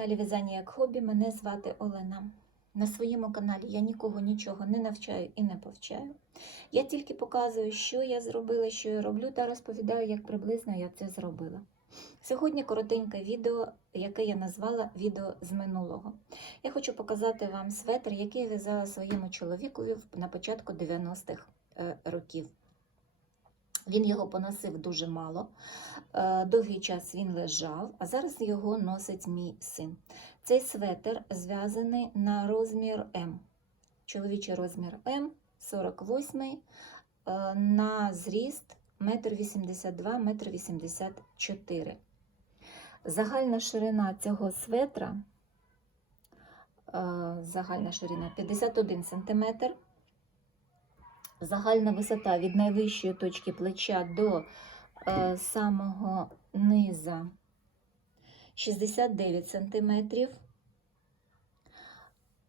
каналі В'язання як хобі. Мене звати Олена. На своєму каналі я нікого нічого не навчаю і не повчаю. Я тільки показую, що я зробила, що я роблю, та розповідаю, як приблизно я це зробила. Сьогодні коротеньке відео, яке я назвала відео з минулого. Я хочу показати вам светр, який я в'язала своєму чоловікові на початку 90-х е, років. Він його поносив дуже мало. Е, Довгий час він лежав, а зараз його носить мій син. Цей светр зв'язаний на розмір М. Чоловічий розмір М, 48 е, на зріст 1,82 1,84 м. Загальна ширина цього светра, е, загальна ширина 51 см. Загальна висота від найвищої точки плеча до е, самого низа 69 см.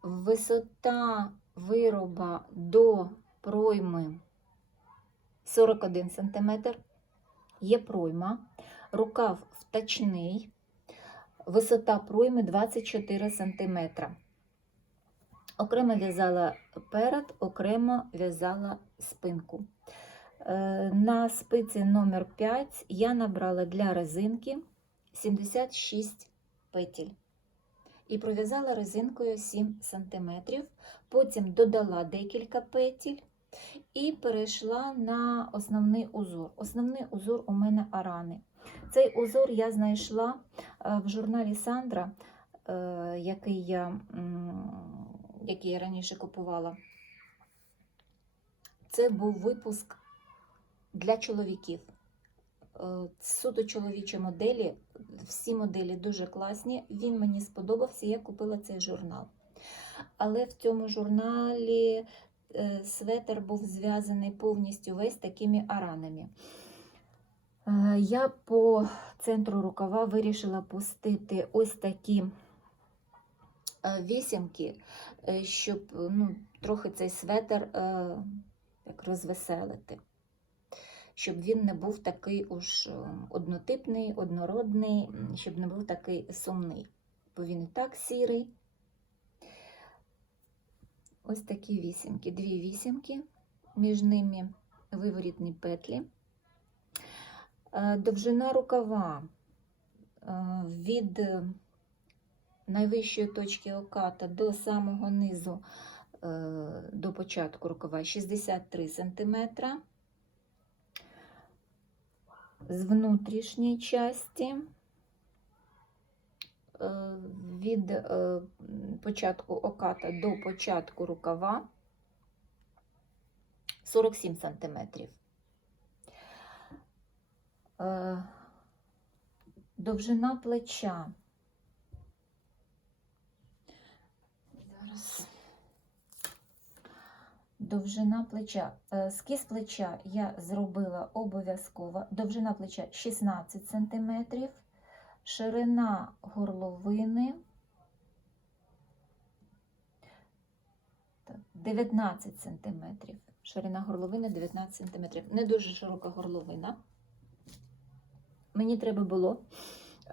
Висота вироба до пройми 41 см. Є пройма, рукав втачний, висота пройми 24 см. Окремо в'язала перед, окремо в'язала спинку. Е, На спиці номер 5 я набрала для резинки 76 петель. І пров'язала резинкою 7 см. Потім додала декілька петель і перейшла на основний узор. Основний узор у мене арани. Цей узор я знайшла е, в журналі Сандра, е, який я, який я раніше купувала. Це був випуск для чоловіків. Е, Суто чоловічі моделі, всі моделі дуже класні. Він мені сподобався, я купила цей журнал. Але в цьому журналі е, светр був зв'язаний повністю весь такими аранами. Е, Я по центру рукава вирішила пустити ось такі вісімки, е, щоб ну, трохи цей светр е, як розвеселити щоб він не був такий уж е, однотипний, однородний, щоб не був такий сумний. Бо він і так сірий. Ось такі вісімки, дві вісімки, між ними виворітні петлі. Е, Довжина рукава е, від е, найвищої точки оката до самого низу, е, до початку рукава 63 см з внутрішньої часті е, від е, початку оката до початку рукава 47 см. Довжина плеча. Зараз. Довжина плеча. Е, Скіз плеча я зробила обов'язково. Довжина плеча 16 см, ширина горловини 19 см. Ширина горловини 19 см. Не дуже широка горловина. Мені треба було,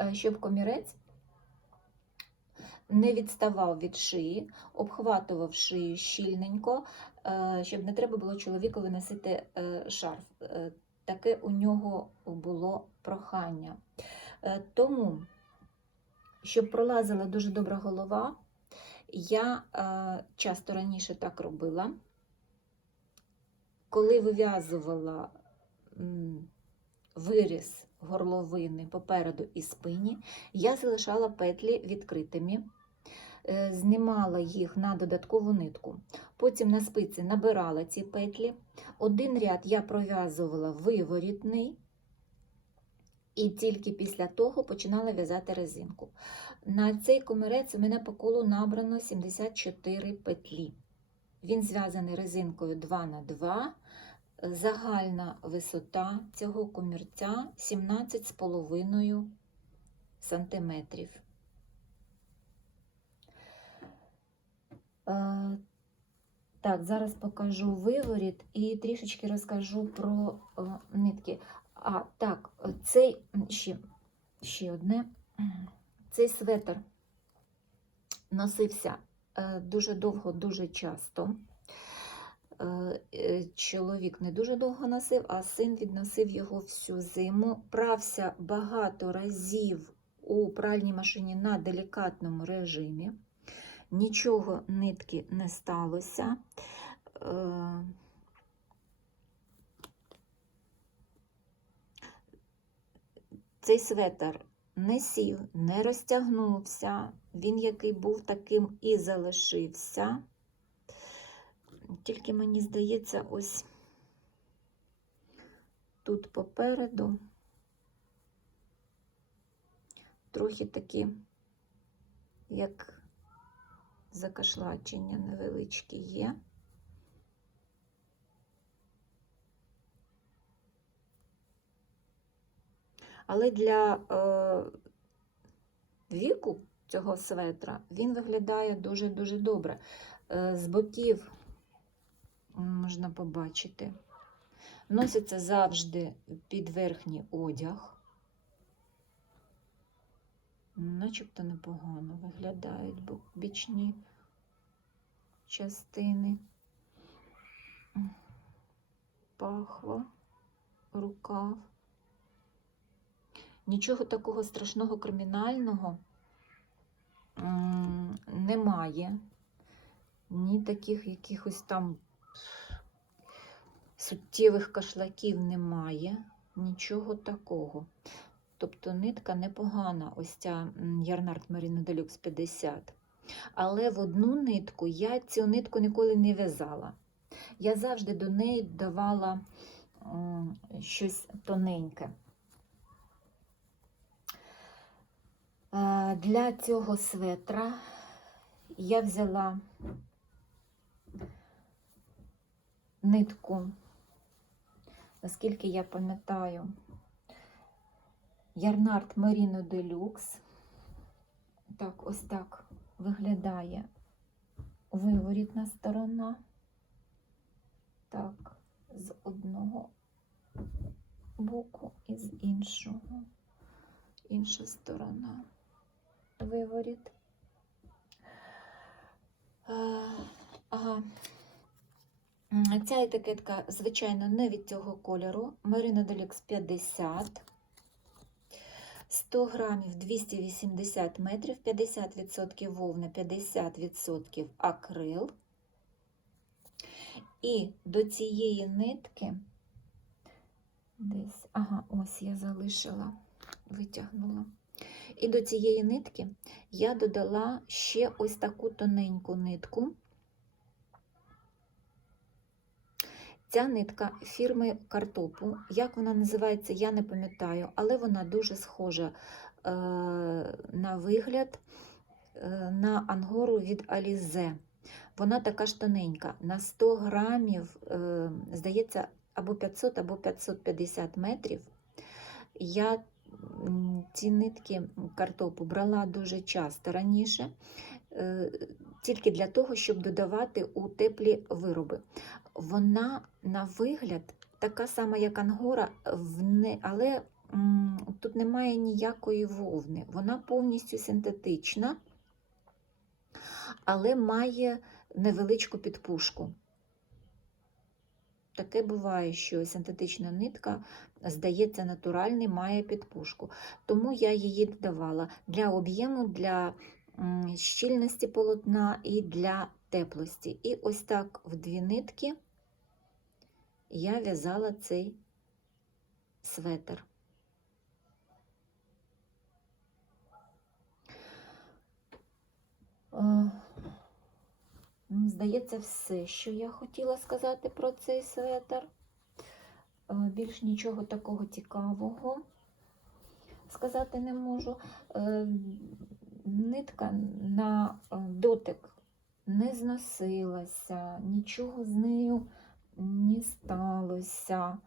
е, щоб комірець не відставав від шиї, обхватував шию щільненько, щоб не треба було чоловікові носити е, шарф. Е, Таке у нього було прохання. Е, Тому, щоб пролазила дуже добра голова, я е, часто раніше так робила. Коли вив'язувала виріз горловини попереду і спині, я залишала петлі відкритими, е, знімала їх на додаткову нитку. Потім на спиці набирала ці петлі. Один ряд я пров'язувала виворітний, і тільки після того починала в'язати резинку. На цей комірець у мене по колу набрано 74 петлі. Він зв'язаний резинкою 2 на 2 Загальна висота цього комірця 17,5 сантиметрів. Е, Так, зараз покажу виворіт і трішечки розкажу про е, нитки. А, так, цей ще, ще одне. Цей светр носився е, дуже довго, дуже часто. Е, е, Чоловік не дуже довго носив, а син відносив його всю зиму. Прався багато разів у пральній машині на делікатному режимі. Нічого нитки не сталося. Е, Цей светр не сів, не розтягнувся. Він який був, таким і залишився. Тільки мені здається, ось тут попереду трохи такі, як закашлачення невеличкі є. Але для е, віку цього светра він виглядає дуже-дуже добре. Е, з боків можна побачити. Носиться завжди під верхній одяг. Начебто непогано виглядають бо- бічні частини. Пахва, рукав. Нічого такого страшного кримінального немає. Ні таких якихось там суттєвих кашлаків немає, нічого такого. Тобто нитка непогана, ось ця Ярнард Merino Deluxe 50. Але в одну нитку я цю нитку ніколи не в'язала. Я завжди до неї давала щось тоненьке. Для цього светра я взяла нитку, наскільки я пам'ятаю, Ярнард Merino Deluxe. Так, ось так виглядає виворітна сторона. Так, з одного боку і з іншого. Інша сторона. Виворіт. Е, Ага. Ця етикетка, звичайно, не від цього кольору. Merino Deluxe 50. 100 грамів 280 метрів, 50% вовна, 50% акрил. І до цієї нитки десь, ага, ось я залишила, витягнула. І до цієї нитки я додала ще ось таку тоненьку нитку. Ця нитка фірми Картопу, як вона називається, я не пам'ятаю, але вона дуже схожа е, на вигляд е, на ангору від Alize. Вона така ж тоненька. На 100 грамів, е, здається, або 500, або 550 метрів. Я ці нитки картопу брала дуже часто раніше, е, тільки для того, щоб додавати у теплі вироби. Вона на вигляд така сама, як ангора, але тут немає ніякої вовни. Вона повністю синтетична, але має невеличку підпушку. Таке буває, що синтетична нитка, здається, натуральний, має підпушку. Тому я її додавала для об'єму, для щільності полотна і для теплості. І ось так в дві нитки я в'язала цей светр. Е, Здається, все, що я хотіла сказати про цей светр. Е, Більш нічого такого цікавого сказати не можу. Нитка на е, дотик не зносилася, нічого з нею не сталося.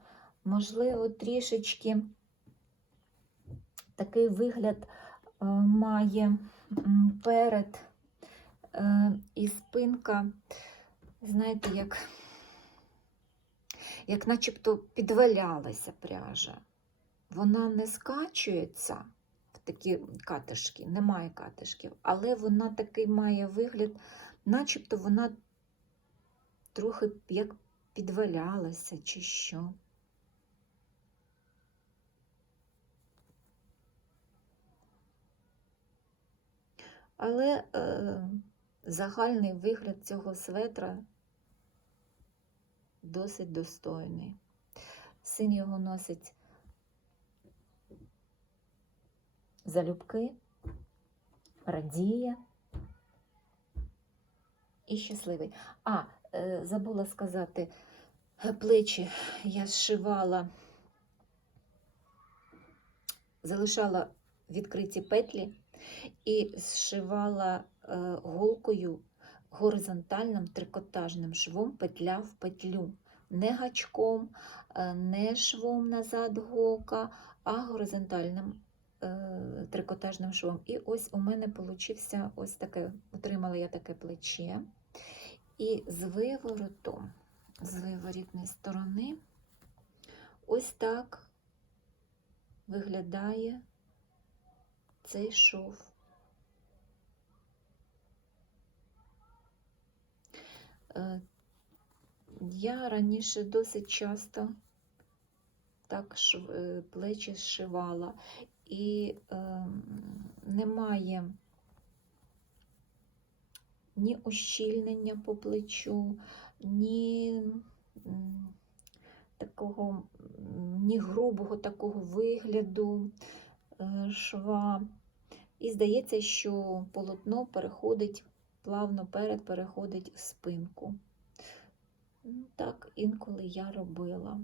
Можливо, трішечки такий вигляд е, має перед е, і спинка, знаєте, як, як начебто підвалялася пряжа. Вона не скачується такі катишки, немає катишків, але вона такий має вигляд, начебто вона трохи як підвалялася чи що. Але е, загальний вигляд цього светра досить достойний. Син його носить залюбки, радіє і щасливий. А, е, забула сказати, плечі я зшивала, залишала відкриті петлі і зшивала е, голкою горизонтальним трикотажним швом петля в петлю. Не гачком, е, не швом назад голка, а горизонтальним трикотажним швом. І ось у мене получився ось таке, отримала я таке плече. І з виворотом, з виворітної сторони, ось так виглядає цей шов. Е, Я раніше досить часто так е, плечі зшивала, і е, немає ні ущільнення по плечу, ні такого, ні грубого такого вигляду е, шва. І здається, що полотно переходить плавно перед переходить в спинку. Так інколи я робила.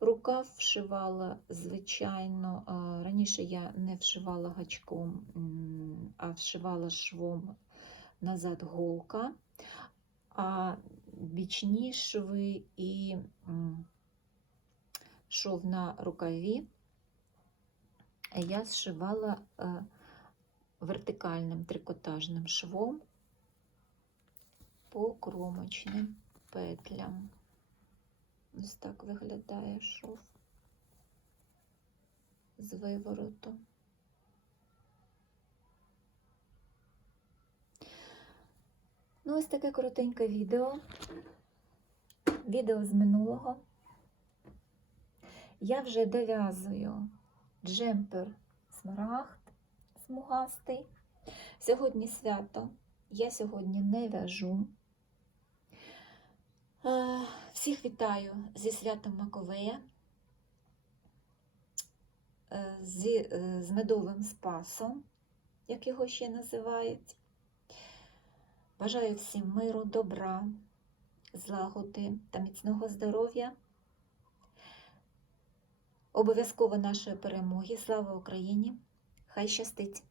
Рукав вшивала, звичайно, раніше я не вшивала гачком, а вшивала швом назад голка, а бічні шви і шов на рукаві я зшивала е, вертикальним трикотажним швом по кромочним петлям. Ось так виглядає шов з вивороту. Ну, ось таке коротеньке відео. Відео з минулого. Я вже дов'язую джемпер смарагд смугастий. Сьогодні свято. Я сьогодні не в'яжу. Всіх вітаю зі святом Маковея, е, зі, е, з медовим спасом, як його ще називають. Бажаю всім миру, добра, злагоди та міцного здоров'я. Обов'язково нашої перемоги. Слава Україні! Хай щастить!